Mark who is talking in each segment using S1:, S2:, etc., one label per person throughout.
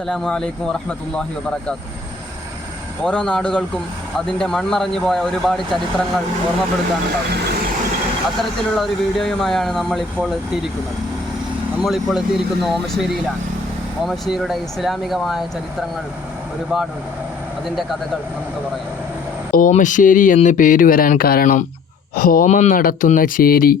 S1: അസ്സലാമു അലൈക്കും വറഹമത്തല്ലാഹി വബർക്കാത്ത് ഓരോ നാടുകൾക്കും അതിന്റെ മൺമറഞ്ഞു പോയ ഒരുപാട് ചരിത്രങ്ങൾ ഓർമ്മപ്പെടുത്താനുണ്ടാകും. അത്തരത്തിലുള്ള ഒരു വീഡിയോയുമായാണ് നമ്മളിപ്പോൾ എത്തിയിരിക്കുന്നത്. നമ്മളിപ്പോൾ എത്തിയിരിക്കുന്ന ഓമശ്ശേരിയിലാണ്. ഓമശ്ശേരിയുടെ ഇസ്ലാമികമായ ചരിത്രങ്ങൾ ഒരുപാടുണ്ട്. അതിന്റെ കഥകൾ നമുക്ക് പറയാം.
S2: ഓമശ്ശേരി എന്ന് പേര് വരാൻ കാരണം ഹോമം നടത്തുന്ന ചേരി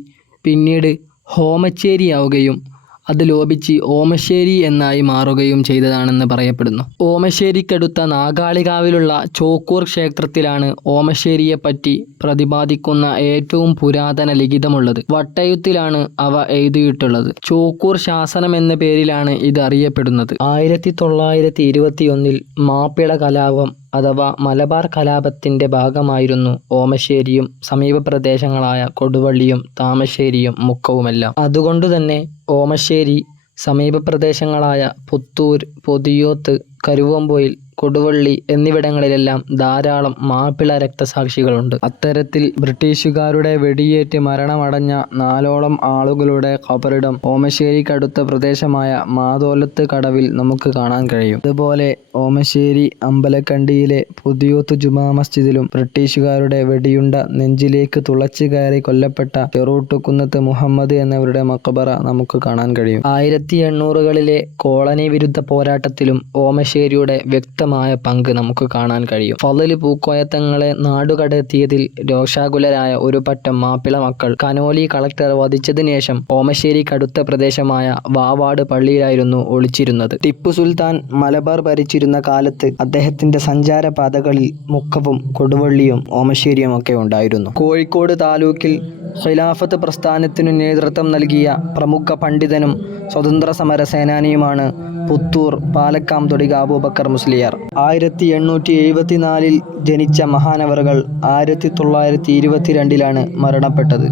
S2: പിന്നീട് ഹോമച്ചേരിയാവുകയും അത് ലോപിച്ച് ഓമശ്ശേരി എന്നായി മാറുകയും ചെയ്തതാണെന്ന് പറയപ്പെടുന്നു. ഓമശ്ശേരിക്കടുത്ത നാഗാളികാവിലുള്ള ചോക്കൂർ ക്ഷേത്രത്തിലാണ് ഓമശ്ശേരിയെപ്പറ്റി പ്രതിപാദിക്കുന്ന ഏറ്റവും പുരാതന ലിഖിതമുള്ളത്. വട്ടയുത്തിലാണ് അവ എഴുതിയിട്ടുള്ളത്. ചോക്കൂർ ശാസനം എന്ന പേരിലാണ് ഇത് അറിയപ്പെടുന്നത് ആയിരത്തി തൊള്ളായിരത്തി ഇരുപത്തിയൊന്നിൽ മാപ്പിള കലാപം അഥവാ മലബാർ കലാപത്തിന്റെ ഭാഗമായിരുന്നു ഓമശ്ശേരിയും സമീപ പ്രദേശങ്ങളായ കൊടുവള്ളിയും താമശ്ശേരിയും മുക്കവുമെല്ലാം. അതുകൊണ്ടുതന്നെ ഓമശ്ശേരി സമീപ പ്രദേശങ്ങളായ പുത്തൂർ പൊതിയോത്ത് കരുവമ്പൊയിൽ കൊടുവള്ളി എന്നിവിടങ്ങളിലെല്ലാം ധാരാളം മാപ്പിള രക്തസാക്ഷികളുണ്ട്. അത്തരത്തിൽ ബ്രിട്ടീഷുകാരുടെ വെടിയേറ്റ് മരണമടഞ്ഞ നാലോളം ആളുകളുടെ ഖബറിടം ഓമശ്ശേരിക്കടുത്ത പ്രദേശമായ മാതോലത്ത് കടവിൽ നമുക്ക് കാണാൻ കഴിയും. അതുപോലെ ഓമശ്ശേരി അമ്പലക്കണ്ടിയിലെ പുതിയൂത്ത് ജുമാ മസ്ജിദിലും ബ്രിട്ടീഷുകാരുടെ വെടിയുണ്ട നെഞ്ചിലേക്ക് തുളച്ചു കയറി കൊല്ലപ്പെട്ട ചെറൂട്ടുകുന്നത്ത് മുഹമ്മദ് എന്നവരുടെ മക്കബറ നമുക്ക് കാണാൻ കഴിയും. ആയിരത്തി എണ്ണൂറുകളിലെ കോളനി വിരുദ്ധ പോരാട്ടത്തിലും ഓമശ്ശേരിയുടെ വ്യക്തമായ പങ്ക് നമുക്ക് കാണാൻ കഴിയും. ഫലല് പൂക്കോയത്തങ്ങളെ നാടുകടത്തിയതിൽ രോഷാകുലരായ ഒരു പറ്റം മാപ്പിള മക്കൾ കനോലി കളക്ടർ വധിച്ചതിനു ശേഷം ഓമശ്ശേരിക്കടുത്ത പ്രദേശമായ വാവാട് പള്ളിയിലായിരുന്നു ഒളിച്ചിരുന്നത്. ടിപ്പു സുൽത്താൻ മലബാർ ഭരിച്ചിരുന്ന കാലത്ത് അദ്ദേഹത്തിന്റെ സഞ്ചാരപാതകളിൽ മുക്കവും കൊടുവള്ളിയും ഓമശ്ശേരിയും ഒക്കെ ഉണ്ടായിരുന്നു. കോഴിക്കോട് താലൂക്കിൽ ഖിലാഫത്ത് പ്രസ്ഥാനത്തിനു നേതൃത്വം നൽകിയ പ്രമുഖ പണ്ഡിതനും സ്വതന്ത്ര സമര സേനാനിയുമാണ് പുത്തൂർ പാലക്കാം തൊടിക അബൂബക്കർ മുസ്ലിയാർ. ആയിരത്തി എണ്ണൂറ്റി എഴുപത്തിനാലിൽ ജനിച്ച മഹാനവറുകൾ ആയിരത്തി തൊള്ളായിരത്തി ഇരുപത്തിരണ്ടിലാണ് മരണപ്പെട്ടത്.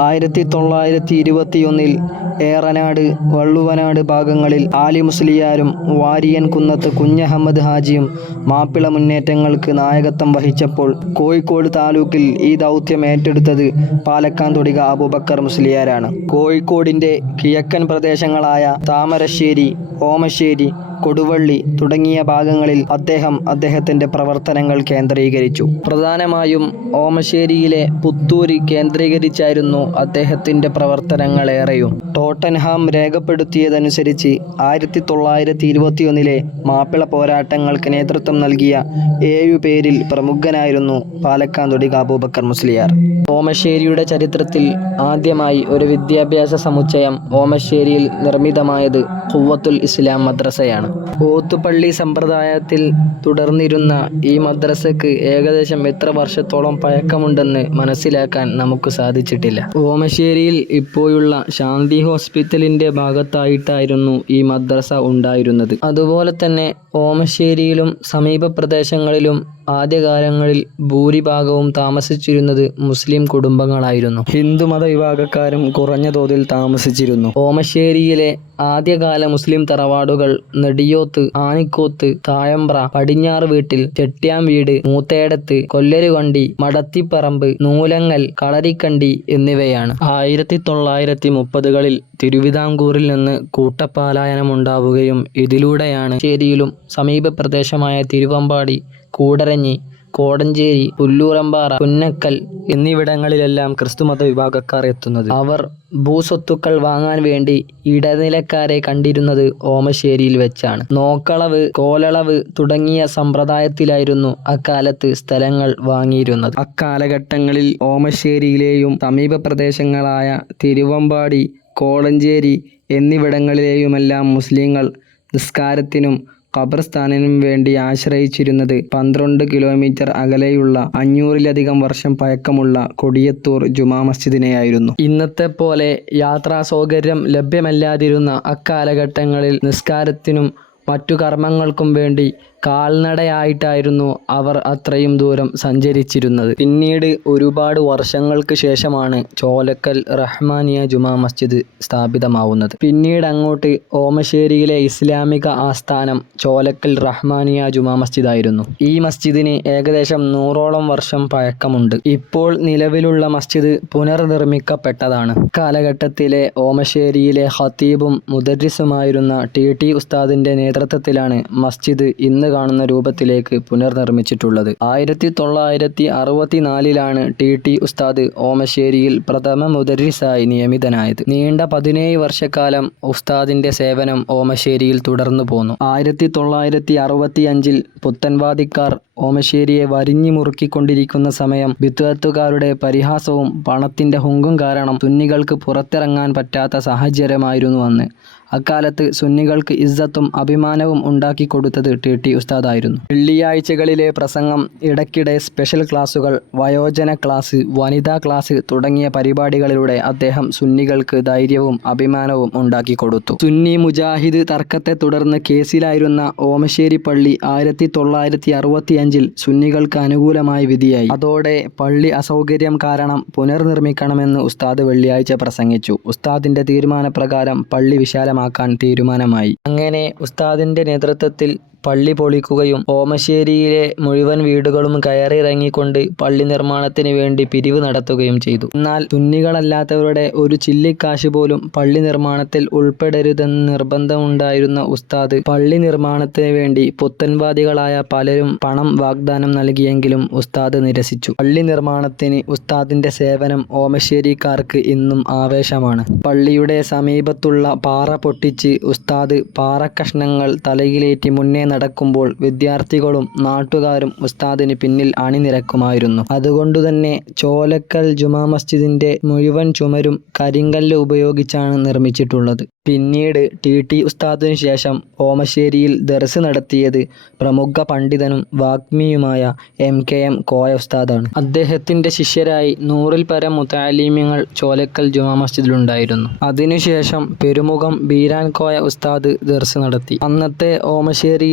S2: ആയിരത്തി തൊള്ളായിരത്തി ഇരുപത്തിയൊന്നിൽ ഏറനാട് വള്ളുവനാട് ഭാഗങ്ങളിൽ ആലി മുസ്ലിയാരും വാരിയൻ കുന്നത്ത് കുഞ്ഞഹമ്മദ് ഹാജിയും മാപ്പിള മുന്നേറ്റങ്ങൾക്ക് നായകത്വം വഹിച്ചപ്പോൾ കോഴിക്കോട് താലൂക്കിൽ ഈ ദൗത്യം ഏറ്റെടുത്തത് പാലക്കാൻ തൊടിക അബൂബക്കർ മുസ്ലിയാരാണ്. കോഴിക്കോടിന്റെ കിഴക്കൻ പ്രദേശങ്ങളായ താമരശ്ശേരി ഓമശ്ശേരി കൊടുവള്ളി തുടങ്ങിയ ഭാഗങ്ങളിൽ അദ്ദേഹം അദ്ദേഹത്തിന്റെ പ്രവർത്തനങ്ങൾ കേന്ദ്രീകരിച്ചു. പ്രധാനമായും ഓമശ്ശേരിയിലെ പുത്തൂരി കേന്ദ്രീകരിച്ചായിരുന്നു അദ്ദേഹത്തിന്റെ പ്രവർത്തനങ്ങളേറെയും. ടോട്ടൻഹാം രേഖപ്പെടുത്തിയതനുസരിച്ച് ആയിരത്തി തൊള്ളായിരത്തി ഇരുപത്തിയൊന്നിലെ മാപ്പിള പോരാട്ടങ്ങൾക്ക് നേതൃത്വം നൽകിയ ഏഴു പേരിൽ പ്രമുഖനായിരുന്നു പാലക്കാന്തൊടി കാബൂബക്കർ മുസ്ലിയാർ. ഓമശ്ശേരിയുടെ ചരിത്രത്തിൽ ആദ്യമായി ഒരു വിദ്യാഭ്യാസ സമുച്ചയം ഓമശ്ശേരിയിൽ നിർമ്മിതമായത് കുവ്വത്തുൽ ഇസ്ലാം മദ്രസയാണ്. ഓത്തുപള്ളി സമ്പ്രദായത്തിൽ തുടർന്നിരുന്ന ഈ മദ്രസക്ക് ഏകദേശം എത്ര വർഷത്തോളം പഴക്കമുണ്ടെന്ന് മനസ്സിലാക്കാൻ നമുക്ക് സാധിച്ചിട്ടില്ല. ഓമശ്ശേരിയിൽ ഇപ്പോഴുള്ള ശാന്തി ഹോസ്പിറ്റലിന്റെ ഭാഗത്തായിട്ടായിരുന്നു ഈ മദ്രസ ഉണ്ടായിരുന്നത്. അതുപോലെ തന്നെ ഓമശ്ശേരിയിലും സമീപ പ്രദേശങ്ങളിലും ആദ്യകാലങ്ങളിൽ ഭൂരിഭാഗവും താമസിച്ചിരുന്നത് മുസ്ലിം കുടുംബങ്ങളായിരുന്നു. ഹിന്ദുമത വിഭാഗക്കാരും കുറഞ്ഞ തോതിൽ താമസിച്ചിരുന്നു. ഓമശ്ശേരിയിലെ ആദ്യകാല മുസ്ലിം തറവാടുകൾ നെടിയോത്ത് ആനിക്കോത്ത് തായമ്പ്ര പടിഞ്ഞാറ് വീട്ടിൽ ചെട്ട്യാം വീട് മൂത്തേടത്ത് കൊല്ലരുകണ്ടി മടത്തിപ്പറമ്പ് നൂലങ്ങൽ കളരിക്കണ്ടി എന്നിവയാണ്. ആയിരത്തി തൊള്ളായിരത്തി മുപ്പതുകളിൽ തിരുവിതാംകൂറിൽ നിന്ന് കൂട്ടപ്പാലായനമുണ്ടാവുകയും ഇതിലൂടെയാണ് ശേരിയിലും സമീപ പ്രദേശമായ തിരുവമ്പാടി കൂടരഞ്ഞി കോടഞ്ചേരി പുല്ലൂറമ്പാറ പുന്നക്കൽ എന്നിവിടങ്ങളിലെല്ലാം ക്രിസ്തുമത വിഭാഗക്കാർ എത്തുന്നത്. അവർ ഭൂസ്വത്തുക്കൾ വാങ്ങാൻ വേണ്ടി ഇടനിലക്കാരെ കണ്ടിരുന്നത് ഓമശ്ശേരിയിൽ വെച്ചാണ്. നോക്കളവ് കോലളവ് തുടങ്ങിയ സമ്പ്രദായത്തിലായിരുന്നു അക്കാലത്ത് സ്ഥലങ്ങൾ വാങ്ങിയിരുന്നത്. അക്കാലഘട്ടങ്ങളിൽ ഓമശ്ശേരിയിലെയും സമീപ പ്രദേശങ്ങളായ തിരുവമ്പാടി കോളഞ്ചേരി എന്നിവിടങ്ങളിലെയുമെല്ലാം മുസ്ലിങ്ങൾ നിസ്കാരത്തിനും ഖബർസ്ഥാനിനും വേണ്ടി ആശ്രയിച്ചിരുന്നത് പന്ത്രണ്ട് കിലോമീറ്റർ അകലെയുള്ള അഞ്ഞൂറിലധികം വർഷം പഴക്കമുള്ള കൊടിയത്തൂർ ജുമാ മസ്ജിദിനെയായിരുന്നു. ഇന്നത്തെ പോലെ യാത്രാ സൗകര്യം ലഭ്യമല്ലാതിരുന്ന അക്കാലഘട്ടങ്ങളിൽ നിസ്കാരത്തിനും മറ്റു കർമ്മങ്ങൾക്കും വേണ്ടി കാൽനടയായിട്ടായിരുന്നു അവർ അത്രയും ദൂരം സഞ്ചരിച്ചിരുന്നത്. പിന്നീട് ഒരുപാട് വർഷങ്ങൾക്ക് ശേഷമാണ് ചോലക്കൽ റഹ്മാനിയ ജുമാ മസ്ജിദ് സ്ഥാപിതമാവുന്നത്. പിന്നീട് അങ്ങോട്ട് ഓമശ്ശേരിയിലെ ഇസ്ലാമിക ആസ്ഥാനം ചോലക്കൽ റഹ്മാനിയ ജുമാ മസ്ജിദ് ആയിരുന്നു ഈ മസ്ജിദിന് ഏകദേശം നൂറോളം വർഷം പഴക്കമുണ്ട്. ഇപ്പോൾ നിലവിലുള്ള മസ്ജിദ് പുനർനിർമ്മിക്കപ്പെട്ടതാണ്. കാലഘട്ടത്തിലെ ഓമശ്ശേരിയിലെ ഹത്തീബും മുദരിസുമായിരുന്ന ടി ടി ഉസ്താദിന്റെ നേതൃത്വത്തിലാണ് മസ്ജിദ് ഇന്ന് കാണുന്ന രൂപത്തിലേക്ക് പുനർനിർമ്മിച്ചിട്ടുള്ളത്. ആയിരത്തി തൊള്ളായിരത്തി അറുപത്തിനാലിലാണ് ടി ടി ഉസ്താദ് ഓമശ്ശേരിയിൽ പ്രഥമ മുദരിസായി നിയമിതനായത്. നീണ്ട പതിനേഴ് വർഷക്കാലം ഉസ്താദിന്റെ സേവനം ഓമശ്ശേരിയിൽ തുടർന്നു പോന്നു. ആയിരത്തി തൊള്ളായിരത്തി അറുപത്തി അഞ്ചിൽ പുത്തൻവാദിക്കാർ ഓമശ്ശേരിയെ വരിഞ്ഞു മുറുക്കിക്കൊണ്ടിരിക്കുന്ന സമയം വിദ്വത്തുകാരുടെ പരിഹാസവും പണത്തിന്റെ ഹുങ്കും കാരണം സുന്നികൾക്ക് പുറത്തിറങ്ങാൻ പറ്റാത്ത സാഹചര്യമായിരുന്നു അന്ന്. അക്കാലത്ത് സുന്നികൾക്ക് ഇസ്സത്തും അഭിമാനവും ഉണ്ടാക്കി കൊടുത്തത് ടി. ടി. ഉസ്താദായിരുന്നു. വെള്ളിയാഴ്ചകളിലെ പ്രസംഗം ഇടയ്ക്കിടെ സ്പെഷ്യൽ ക്ലാസുകൾ വയോജന ക്ലാസ് വനിതാ ക്ലാസ് തുടങ്ങിയ പരിപാടികളിലൂടെ അദ്ദേഹം സുന്നികൾക്ക് ധൈര്യവും അഭിമാനവും ഉണ്ടാക്കി കൊടുത്തു. സുന്നി മുജാഹിദ് തർക്കത്തെ തുടർന്ന് കേസിലായിരുന്ന ഓമശ്ശേരി പള്ളി ആയിരത്തി തൊള്ളായിരത്തി അറുപത്തി അഞ്ചിൽ സുന്നികൾക്ക് അനുകൂലമായി വിധിയായി. അതോടെ പള്ളി അസൗകര്യം കാരണം പുനർനിർമ്മിക്കണമെന്ന് ഉസ്താദ് വെള്ളിയാഴ്ച പ്രസംഗിച്ചു. ഉസ്താദിന്റെ തീരുമാനപ്രകാരം പള്ളി വിശാലമാക്കാൻ തീരുമാനമായി. അങ്ങനെ ഉസ്താദിന്റെ നേതൃത്വത്തിൽ പള്ളി പൊളിക്കുകയും ഓമശ്ശേരിയിലെ മുഴുവൻ വീടുകളും കയറിയിറങ്ങിക്കൊണ്ട് പള്ളി നിർമ്മാണത്തിന് വേണ്ടി പിരിവ് നടത്തുകയും ചെയ്തു. എന്നാൽ സുന്നികളല്ലാത്തവരുടെ ഒരു ചില്ലിക്കാശ് പോലും പള്ളി നിർമ്മാണത്തിൽ ഉൾപ്പെടരുതെന്ന് നിർബന്ധമുണ്ടായിരുന്ന ഉസ്താദ് പള്ളി നിർമ്മാണത്തിന് വേണ്ടി പുത്തൻവാദികളായ പലരും പണം വാഗ്ദാനം നൽകിയെങ്കിലും ഉസ്താദ് നിരസിച്ചു. പള്ളി നിർമ്മാണത്തിന് ഉസ്താദിന്റെ സേവനം ഓമശ്ശേരിക്കാർക്ക് ഇന്നും ആവേശമാണ്. പള്ളിയുടെ സമീപത്തുള്ള പാറ പൊട്ടിച്ച് ഉസ്താദ് പാറക്കഷ്ണങ്ങൾ തലയിലേറ്റി മുന്നേ നടക്കുമ്പോൾ വിദ്യാർത്ഥികളും നാട്ടുകാരും ഉസ്താദിന് പിന്നിൽ അണിനിരക്കുമായിരുന്നു. അതുകൊണ്ടുതന്നെ ചോലക്കൽ ജുമാ മസ്ജിദിന്റെ മുഴുവൻ ചുമരും കരിങ്കല്ല് ഉപയോഗിച്ചാണ് നിർമ്മിച്ചിട്ടുള്ളത്. പിന്നീട് ടി. ടി. ഉസ്താദിനു ശേഷം ഓമശ്ശേരിയിൽ ദർസ് നടത്തിയത് പ്രമുഖ പണ്ഡിതനും വാഗ്മിയുമായ എം. കെ. എം. കോയ ഉസ്താദാണ്. അദ്ദേഹത്തിന്റെ ശിഷ്യരായി നൂറിൽ പരം മുത്താലീമ്യങ്ങൾ ചോലക്കൽ ജുമാ മസ്ജിദിലുണ്ടായിരുന്നു. അതിനുശേഷം പെരുമുഖം ബീരാൻ കോയ ഉസ്താദ് ദർസ് നടത്തി. അന്നത്തെ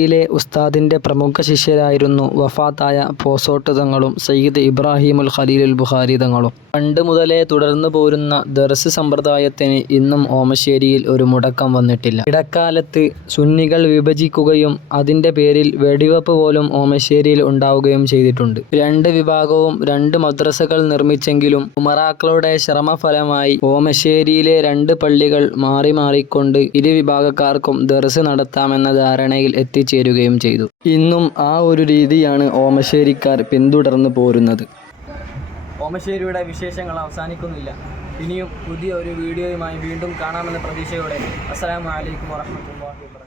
S2: ഓമശ്ശേരിയിലെ ഉസ്താദിന്റെ പ്രമുഖ ശിഷ്യരായിരുന്നു വഫാത്തായ പോസോട്ട് തങ്ങളും സയ്യിദ് ഇബ്രാഹിമുൽ ഖലീലുൽ ബുഖാരി തങ്ങളും. പണ്ട് മുതലേ തുടർന്നു പോരുന്ന ദർസ് സമ്പ്രദായത്തിന് ഇന്നും ഓമശ്ശേരിയിൽ ഒരു മുടക്കം വന്നിട്ടില്ല. ഇടക്കാലത്ത് സുന്നികൾ വിഭജിക്കുകയും അതിന്റെ പേരിൽ വെടിവെപ്പ് പോലും ഓമശ്ശേരിയിൽ ഉണ്ടാവുകയും ചെയ്തിട്ടുണ്ട്. രണ്ട് വിഭാഗവും രണ്ട് മദ്രസകൾ നിർമ്മിച്ചെങ്കിലും ഉമറാക്കളുടെ ശ്രമഫലമായി ഓമശ്ശേരിയിലെ രണ്ട് പള്ളികൾ മാറി മാറിക്കൊണ്ട് ഇരു വിഭാഗക്കാർക്കും ദർസ് നടത്താമെന്ന ധാരണയിൽ എത്തിച്ചേരുകയും ചെയ്തു. ഇന്നും ആ ഒരു രീതിയാണ് ഓമശ്ശേരിക്കാർ പിന്തുടർന്നു പോരുന്നത്.
S1: ഓമശ്ശേരിയുടെ വിശേഷങ്ങൾ അവസാനിക്കുന്നില്ല. ഇനിയും പുതിയ ഒരു വീഡിയോയുമായി വീണ്ടും കാണാമെന്ന പ്രതീക്ഷയോടെ. അസ്സലാമു അലൈക്കും വറഹ്മത്തുള്ളാഹി വബറകാതുഹു